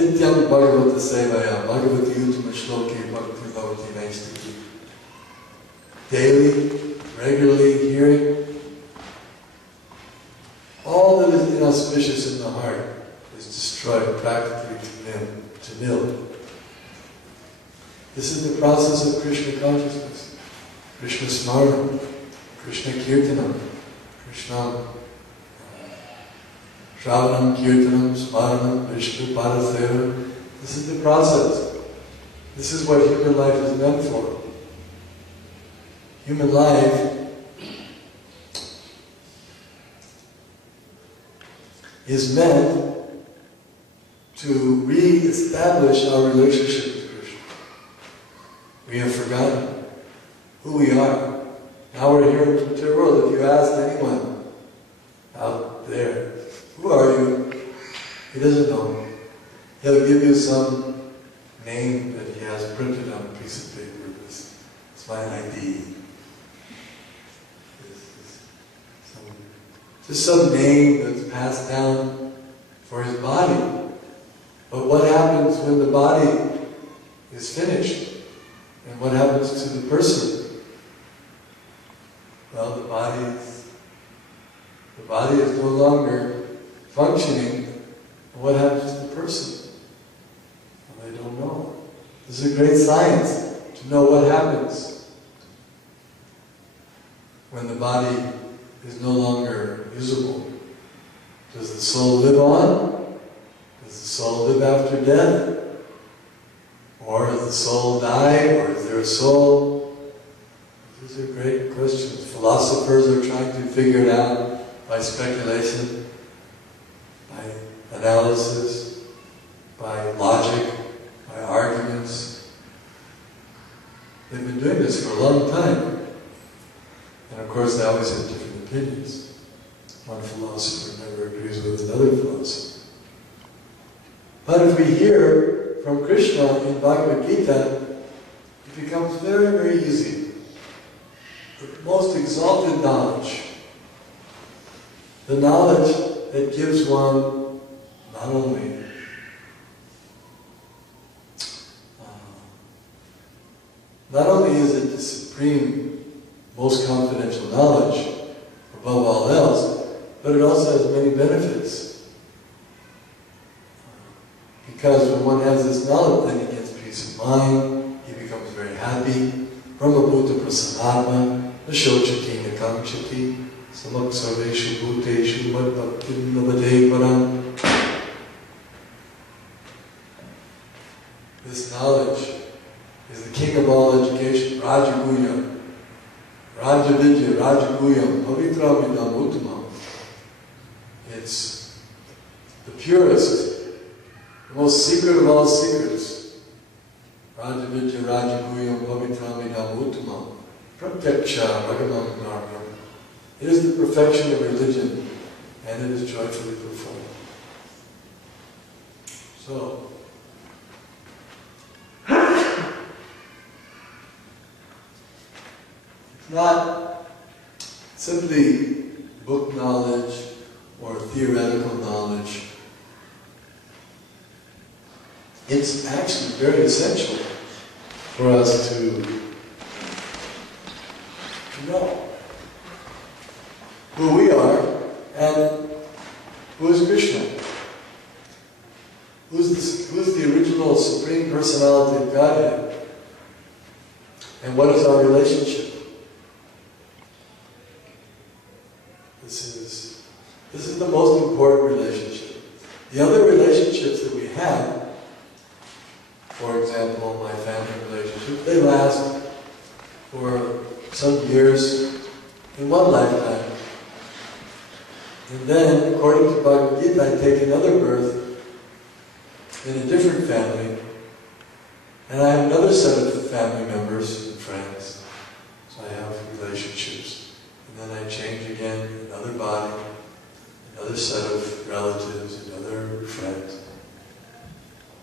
Nityam Bhagavata Sevaya, Bhagavati Uttama Shloki, Bhakti Bhavati Naistiki. Daily, regularly hearing. All that is inauspicious in the heart is destroyed practically to nil. This is the process of Krishna consciousness. Krishna Smarana, Krishna Kirtanam, Krishna Shravanam, Kirtanam, Smaranam, Vishnu, Padaseva. This is the process. This is what human life is meant for. Human life is meant to re-establish our relationship with Krishna. We have forgotten who we are. Now we're here in the material world. If you ask anyone out there, who are you? He doesn't know. He'll give you some name that he has printed on a piece of paper. It's my ID. Just some name that's passed down for his body. But what happens when the body is finished? And what happens to the person? Well, the body is no longer functioning. And what happens to the person? Well, they don't know. This is a great science to know what happens when the body is no longer usable. Does the soul live on? Does the soul live after death? Or does the soul die? Or is there a soul? These are great questions. Philosophers are trying to figure it out by speculation, by analysis, by logic, by arguments. They've been doing this for a long time. And of course they always have different opinions. One philosopher never agrees with another philosopher. But if we hear from Krishna in Bhagavad Gita, it becomes very, very easy. The most exalted knowledge. The knowledge that gives one not only is it the supreme, most confidential knowledge above all else, but it also has many benefits. Because when one has this knowledge, then he gets peace of mind, he becomes very happy. Brahmabhuta prasanatma, nashochati nakamchati, samak sarveshu bhuteshu madbhaktim navade param. This knowledge is the king of all education, Rajaguya. Rajavidya, Rajaguyam, Pavitra Vidam Uttamam. It's the purest, the most secret of all secrets. Rajavidya, Rajaguyam, Pavitra Vidam Uttamam. Pratyaksha Bhagavam Nargam. It is the perfection of religion, and it is joyfully performed. So, not simply book knowledge or theoretical knowledge. It's actually very essential for us to know who we are and who is Krishna. Who's the original Supreme Personality of Godhead? And what is our relationship? This is the most important relationship. The other relationships that we have, for example, my family relationship, they last for some years in one lifetime. And then, according to Bhagavad Gita, I take another birth in a different family, and I have another set of family members and friends. So I have relationships. And then I change again, another body, another set of relatives, another friends.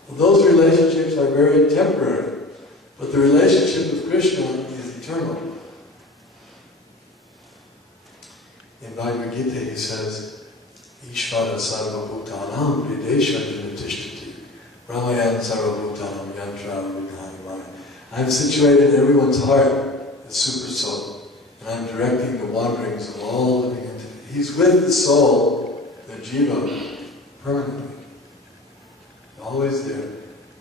Well, those relationships are very temporary, but the relationship with Krishna is eternal. In Bhagavad Gita he says, Ishvara sarva bhutanam hridesha janatishthati Ramayan Sarvabhutanam Yantra Rudhanimaya. I'm situated in everyone's heart as Super Soul, and I'm directing the wanderings of all living entities. He's with the soul, the Jiva, permanently. Always there.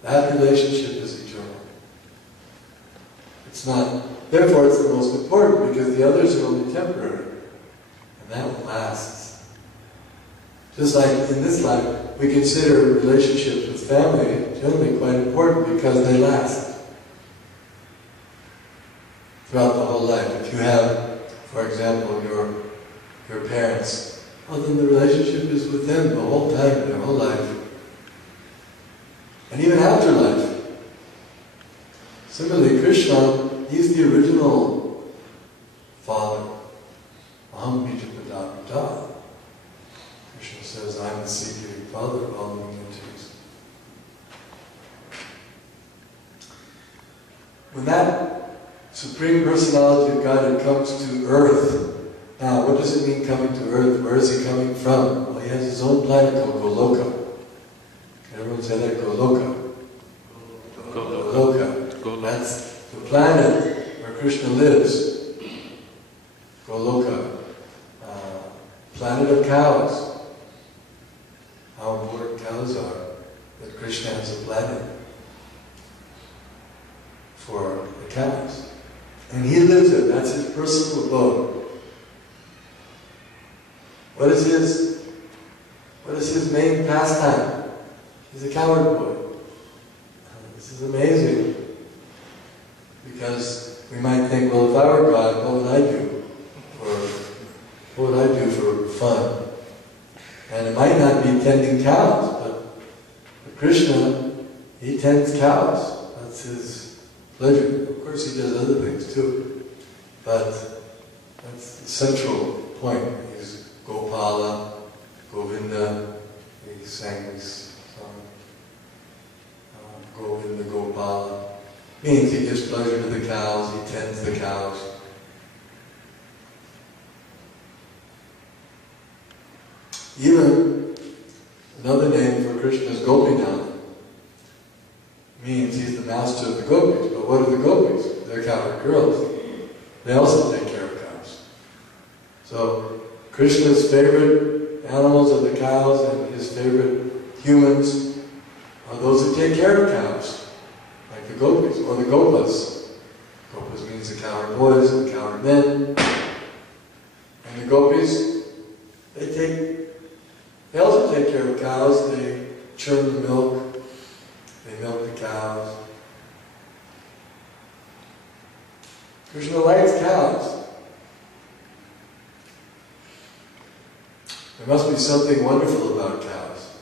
That relationship is eternal. It's not, therefore it's the most important, because the others are only temporary. And that will last. Just like in this life, we consider relationships with family generally quite important because they last throughout the whole life. If you have, for example, your parents, well then the relationship is with them the whole time, their whole life. And even after life. Similarly, Krishna, he's the original father. Aham Bijapadapita. Krishna says, I'm the secret father of all living entities. When that Supreme Personality of Godhead comes to earth, now what does it mean coming to earth? Where is he coming from? Well, he has his own planet called Goloka. Everyone say that, Goloka. Goloka. That's the planet where Krishna lives. Goloka. Planet of cows. How important cows are. That Krishna has a planet for the cows. And he lives there. That's his personal abode. What is his main pastime? He's a coward boy. This is amazing. Because we might think, well, if I were God, what would I do? Or what would I do for fun? And it might not be tending cows, but Krishna, he tends cows. That's his pleasure. Of course he does other things too. But that's the central point. He's Gopala, Govinda, he sang this song. Govinda, Gopala. Means he gives pleasure to the cows, he tends the cows. Even another name for Krishna is Gopinath. Means he's the master of the gopis. But what are the gopis? They're cowherd girls. They also take care of cows. So Krishna's favorite animals are the cows, and his favorite humans are those who take care of cows, like the gopis or the gopas. Gopas means the cowherd boys and cowherd men. And the gopis, they also take care of cows. They churn the milk, they milk the cows. Krishna likes cows. There must be something wonderful about cows.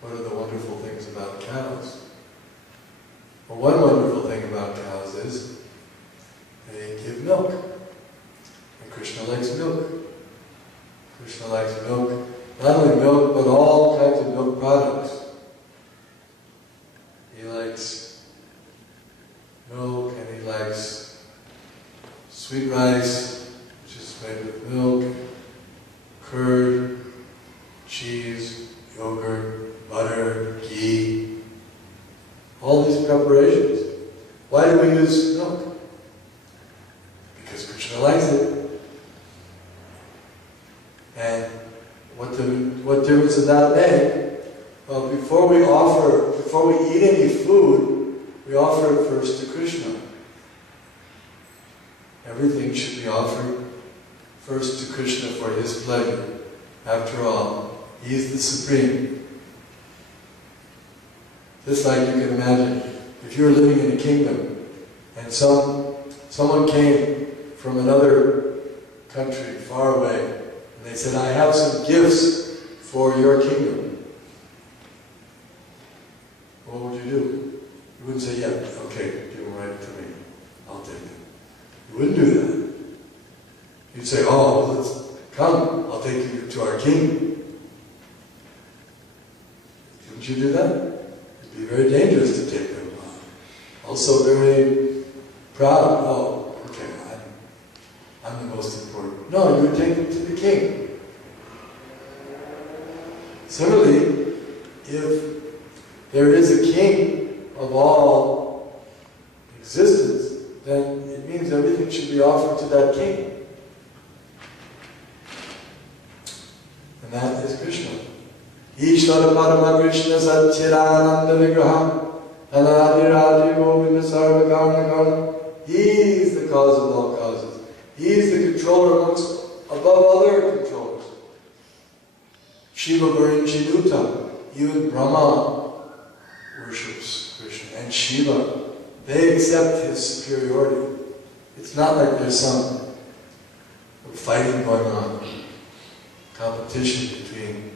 What are the wonderful things about cows? Well, one wonderful thing about cows is they give milk. And Krishna likes milk. Krishna likes milk. Not only milk, but all kinds of milk products. He likes milk, and he likes sweet rice, which is made with milk, curd, cheese, yogurt, butter, ghee, all these preparations. Why do we use milk? Because Krishna likes it. And what difference does that make? Well, before we eat any food, we offer it first to Krishna. Everything should be offered first to Krishna for his pleasure. After all, he is the Supreme. Just like you can imagine, if you were living in a kingdom and someone came from another country far away, and they said, I have some gifts for your kingdom. What would you do? You wouldn't say, yeah, okay, give them right to me. I'll take them. You wouldn't do that. You'd say, oh, let's come, I'll take you to our king. Wouldn't you do that? It'd be very dangerous to take them on. Also very proud. Oh, okay, I'm the most important. No, you would take them to the king. Similarly, if there is a king of all existence, then it means everything should be offered to that king. And that is Krishna. Ishvara Parama Krishna Satchidananda Vigraham Anadi Govinda Sarva Karna Karna. He is the cause of all causes. He is the controller amongst above other controllers. Shiva Varinchinuta, even Brahma worships Krishna. And Shiva, they accept his superiority. It's not like there's some fighting going on, competition between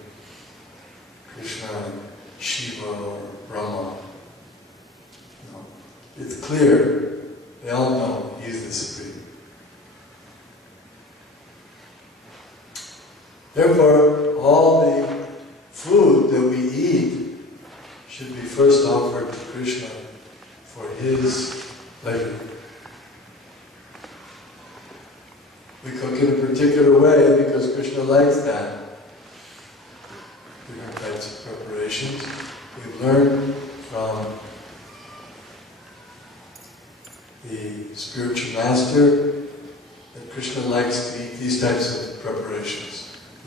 Krishna and Shiva or Brahma. No. It's clear, they all know he's the supreme. Therefore, all the food that we eat should be first offered to Krishna for his pleasure. We cook in a particular way because Krishna likes that. Different types of preparations. We've learned from the spiritual master that Krishna likes to eat these types of preparations.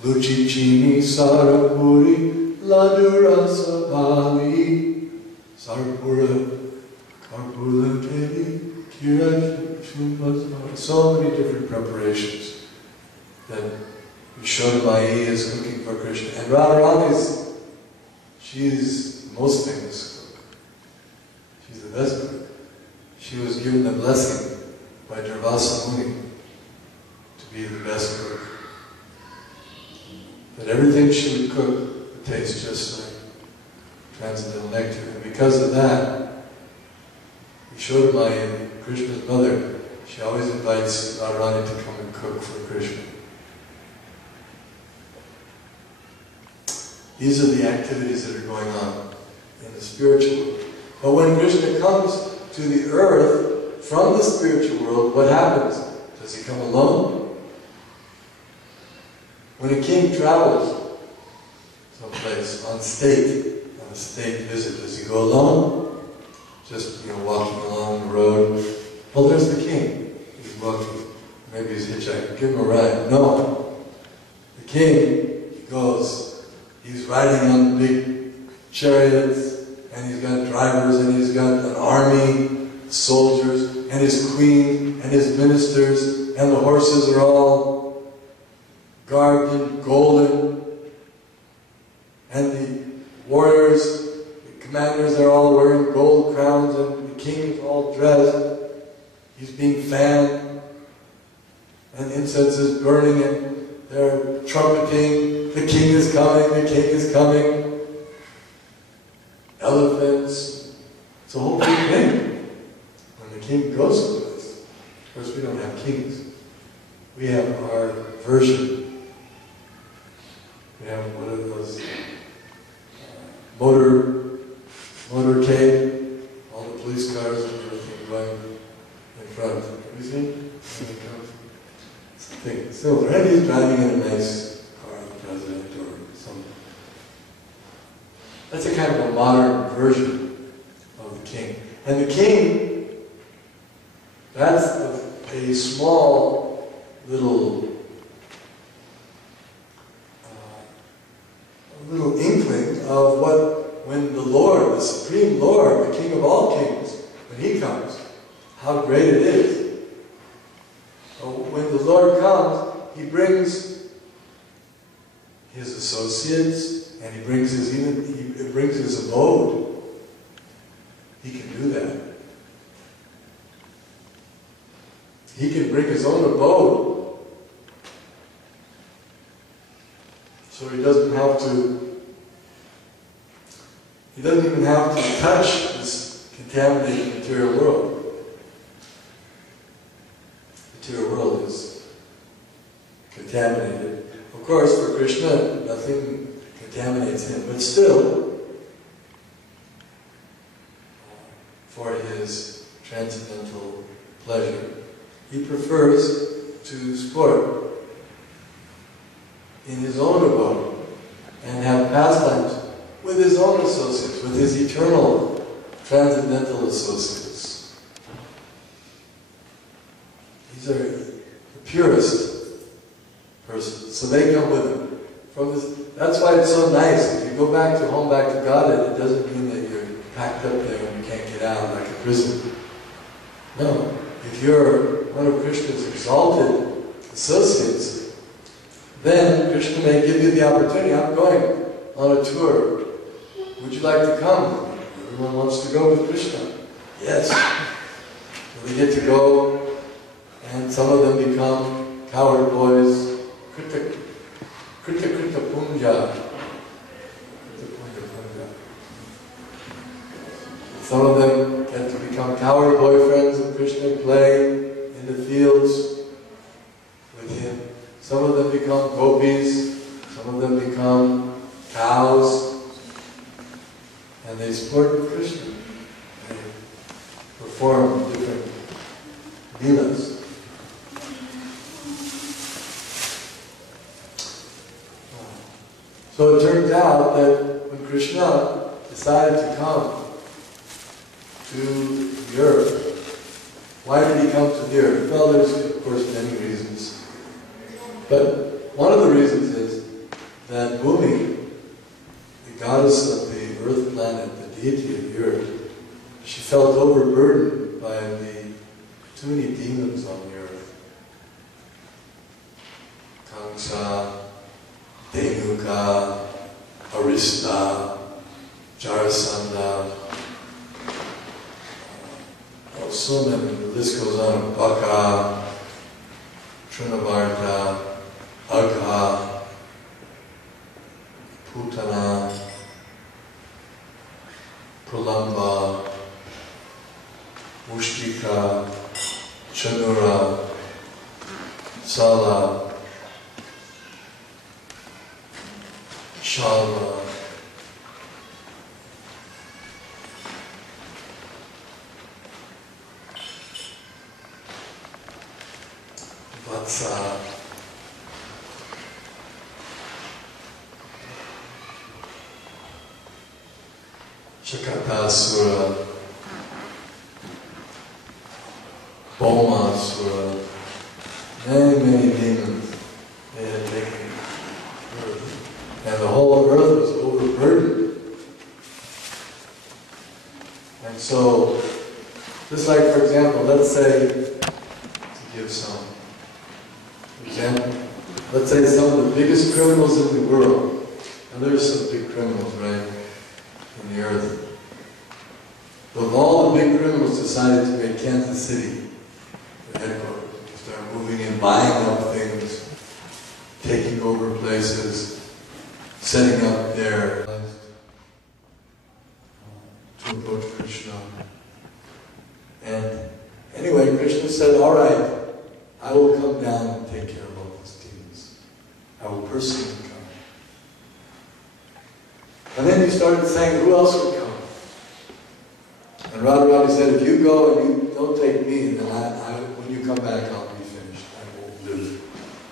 Luchi chini sarapuri ladurasa bali sarapura karpula keli kira shumbasara. So many different preparations that Yashoda is cooking for Krishna. And Radharani, she's most famous cook. She's the best cook. She was given the blessing by Durvasa Muni to be the best cook. That everything she would cook would taste just like transcendental nectar. And because of that, Yashoda, Krishna's mother, she always invites Radharani to come and cook for Krishna. These are the activities that are going on in the spiritual world. But when Krishna comes to the earth from the spiritual world, what happens? Does he come alone? When a king travels someplace on a state visit, does he go alone? Just, walking along the road. Well, there's the king. He's walking. Maybe he's hitchhiking. Give him a ride. No. The king goes. He's riding on big chariots, and he's got drivers, and he's got an army, soldiers, and his queen, and his ministers, and the horses are all garbed in golden, and the warriors, the commanders are all wearing gold crowns, and the king is all dressed. He's being fanned, and incense is burning, and they're trumpeting. The king is coming, the king is coming. Elephants. It's a whole big thing. When the king goes to this. Of course, we don't have kings. We have our version. We have one of those motorcade, all the police cars and everything going in front. Have you seen? Something silver. And he's driving in a nice president or something. That's a kind of a modern version of the king. And the king, that's a small little inkling of what, when the Lord, the Supreme Lord, the King of all kings, when he comes, how great it is. When the Lord comes, he brings his associates, and he brings his abode. He can do that. He can bring his own abode. So he doesn't even have to touch this contaminated material world. The material world is contaminated. Of course, for Krishna, nothing contaminates him, but still, for his transcendental pleasure, he prefers to sport in his own abode and have pastimes with his own associates, with his eternal transcendental associates. These are the purest persons, so they come with him. That's why it's so nice. If you go back to home, back to Godhead, it doesn't mean that you're packed up there and you can't get out like a prison. No. If you're one of Krishna's exalted associates, then Krishna may give you the opportunity. I'm going on a tour. Would you like to come? Everyone wants to go with Krishna. Yes. So they get to go, and some of them become coward boys. Krita Punja. Some of them get to become coward boyfriends of Krishna, play in the fields with him. Some of them become gopis, some of them become cows, and they sport with Krishna. They perform different leelas. So it turns out that when Krishna decided to come to the earth, why did he come to the earth? Well, there's of course many reasons. But one of the reasons is that Bhumi, the goddess of the earth planet, the deity of the earth, she felt overburdened by the too many demons on the earth. Kamsa, Denuka, Arista, Jarasandha, so many, the list goes on, Baka, Trinavarta, Agha, Putana, Pralamba, Mushtika, Chanura, Sala, Shalva, Vatsa, Shakatasura, Bhaumasura, many demons they had taken earth. And the whole earth was overburdened. And so, just like, for example, let's say, to give some example, let's say some of the biggest criminals in the world, and there's some big criminals, right, in the earth. But all the big criminals decided to make Kansas City the headquarters. Start moving in, buying up things, taking over places, setting up their lives to approach Krishna. And anyway, Krishna said, all right, I will come down and take care of all these demons. I will personally come. And then he started saying, who else would come? And Radharani said, if you go and you don't take me, then when you come back, I'll be finished. I won't live.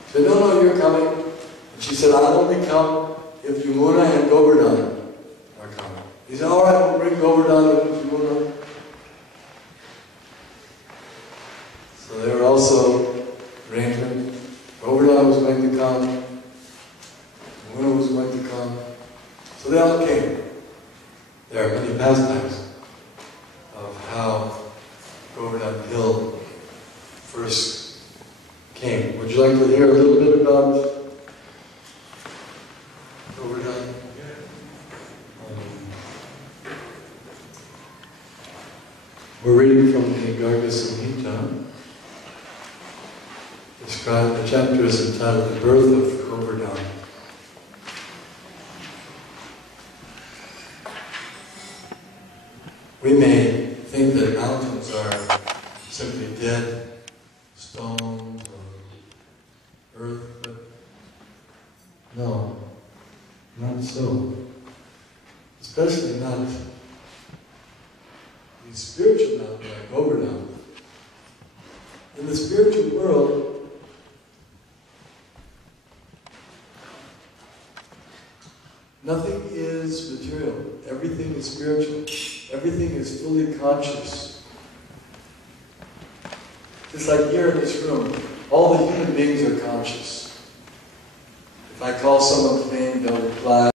He said, no, you're coming. And she said, I'll only come if Yamuna and Govardhan are coming. He said, all right, we'll bring Govardhan and Yamuna. So they were also arrangement. Govardhan was going to come. Yamuna was going to come. So they all came. There are many pastimes of how Govardhan Hill first came. Would you like to hear a little bit about Govardhan? We're reading from the Garga Samhita. The chapter is entitled The Birth of Govardhan. We may think that mountains are simply dead stones or earth, but no, not so. Especially not the spiritual mountain like Govardhan. In the spiritual world, Nothing is material. Everything is spiritual. Everything is fully conscious. Just like here in this room, all the human beings are conscious. If I call someone's name, they'll reply.